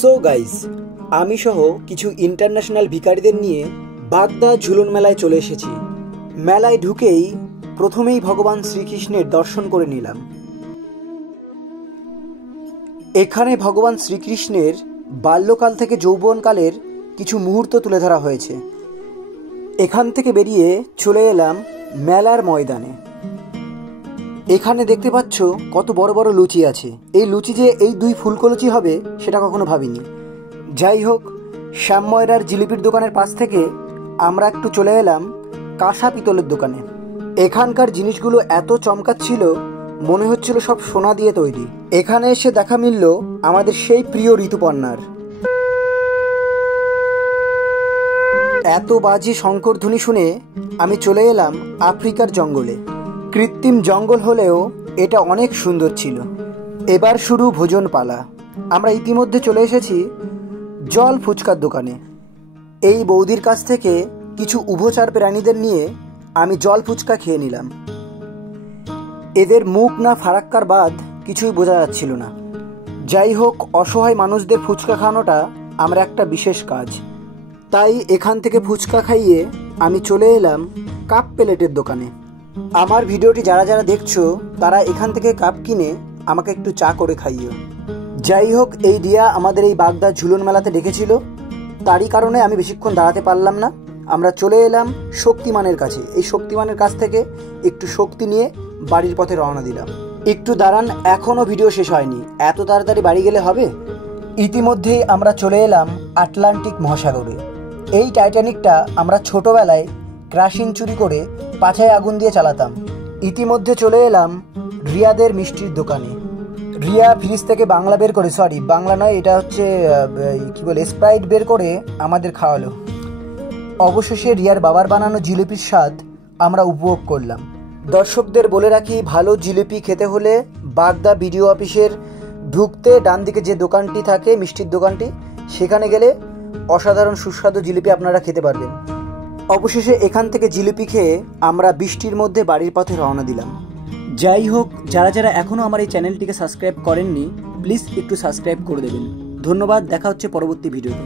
So guys, আমি সহ কিছু ইন্টারন্যাশনাল ভিখারিদের নিয়ে বাগদা ঝুলন মেলায় চলে এসেছি। মেলায় ঢুকেই প্রথমেই ভগবান শ্রীকৃষ্ণের দর্শন করে নিলাম। এখানে ভগবান শ্রীকৃষ্ণের বাল্যকাল থেকে যৌবনকালের কিছু মুহূর্ত তুলে ধরা হয়েছে। এখান থেকে বেরিয়ে চলে এলাম মেলার ময়দানে। এখানে দেখতে পাচ্ছ কত বড় বড় লুচি আছে। এই লুচি যে এই দুই ফুলকো লুচি হবে সেটা কখনো ভাবিনি। যাই হোক, শ্যামময়রার জিলিপির দোকানের পাশ থেকে আমরা একটু চলে এলাম কাঁসা পিতলের দোকানে। এখানকার জিনিসগুলো এত চমকাচ্ছিল, মনে হচ্ছিল সব সোনা দিয়ে তৈরি। এখানে এসে দেখা মিলল আমাদের সেই প্রিয় ঋতুপর্ণার। এত বাজে শঙ্করধ্বনি শুনে আমি চলে এলাম আফ্রিকার জঙ্গলে। কৃত্রিম জঙ্গল হলেও এটা অনেক সুন্দর ছিল। এবার শুরু ভোজন পালা। আমরা ইতিমধ্যে চলে এসেছি জল ফুচকার দোকানে। এই বৌদির কাছ থেকে কিছু উভচর প্রাণীদের নিয়ে আমি জল ফুচকা খেয়ে নিলাম। এদের মুখ না ফারাক্কার বাদ কিছুই বোঝা যাচ্ছিল না। যাই হোক, অসহায় মানুষদের ফুচকা খাওয়ানোটা আমার একটা বিশেষ কাজ। তাই এখান থেকে ফুচকা খাইয়ে আমি চলে এলাম কাপ প্লেটের দোকানে। আমার ভিডিওটি যারা যারা দেখছো তারা এখান থেকে কাপ কিনে আমাকে একটু চা করে খাইও। যাই হোক, এই রিয়া আমাদের এই বাগদা ঝুলন মেলাতে ডেকেছিল, তারই কারণে আমি বেশিক্ষণ দাঁড়াতে পারলাম না। আমরা চলে এলাম শক্তিমানের কাছে। এই শক্তিমানের কাছ থেকে একটু শক্তি নিয়ে বাড়ির পথে রওনা দিলাম। একটু দাঁড়ান, এখনও ভিডিও শেষ হয়নি, এত তাড়াতাড়ি বাড়ি গেলে হবে? ইতিমধ্যেই আমরা চলে এলাম আটলান্টিক মহাসাগরে। এই টাইটানিকটা আমরা ছোটোবেলায় ক্রাশিং চুরি করে পাছায় আগুন দিয়ে চালাতাম। ইতিমধ্যে চলে এলাম রিয়াদের মিষ্টির দোকানে। রিয়া ফ্রিজ থেকে বাংলা বের করে, সরি বাংলা নয়, এটা হচ্ছে কি বলে, স্প্রাইট বের করে আমাদের খাওয়ালো। অবশেষে রিয়ার বাবার বানানো জিলিপির স্বাদ আমরা উপভোগ করলাম। দর্শকদের বলে রাখি, ভালো জিলিপি খেতে হলে বাগদা বিডিও অফিসের ঢুকতে ডান দিকে যে দোকানটি থাকে, মিষ্টির দোকানটি, সেখানে গেলে অসাধারণ সুস্বাদু জিলিপি আপনারা খেতে পারবেন। অবশেষে এখান থেকে জিলিপি খেয়ে আমরা বৃষ্টির মধ্যে বাড়ির পথে রওনা দিলাম। যাই হোক, যারা যারা এখনও আমার এই চ্যানেলটিকে সাবস্ক্রাইব করেননি, প্লিজ একটু সাবস্ক্রাইব করে দেবেন। ধন্যবাদ, দেখা হচ্ছে পরবর্তী ভিডিওতে।